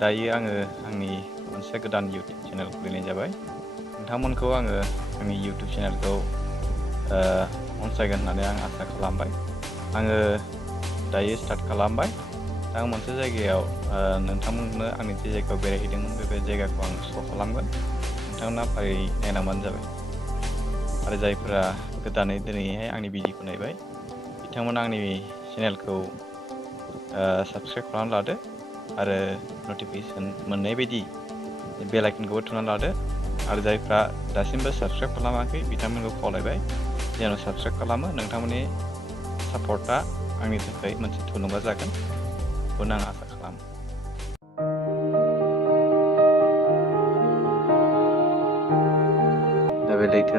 दायो आङो आंनि मोनसे गोदान YouTube चेनेल खुलिनाय जाबाय। नोंथांमोनखौ आङो आंनि YouTube चेनेलखौ अनसायगोन होननानै आं आसा खालामबाय। आङो दायो स्टार्ट खालामबाय। दा आं मोनसे जायगायाव नोंथांमोननो आंनि जे जायगायाव बेरायहैदोंमोन बे जायगाखौ आं श' खालामगोन। नोंथांमोना फारियै नायलांबानो जाबाय। आरो जायफोरा गोदानै दिनैहाय आंनि भिडिअखौ नायबाय बिथांमोना आंनि चेनेलखौ साबस्क्राइब खालामना लादो आरो नटिफिकेसन मोननाय बायदि बेल आइकनखौबो थुनानै लादो। आरो जायफ्रा दासिमबो साबस्क्राइब खालामाखै बिथांमोनखौ खावलायबाय जेन' साबस्क्राइब खालामो। नोंथांमोननि सापर्टआ आंनि थाखाय मोनसे थुलुंगा जागोन बेखौनो आं आसा खालामो। दा बे लैथो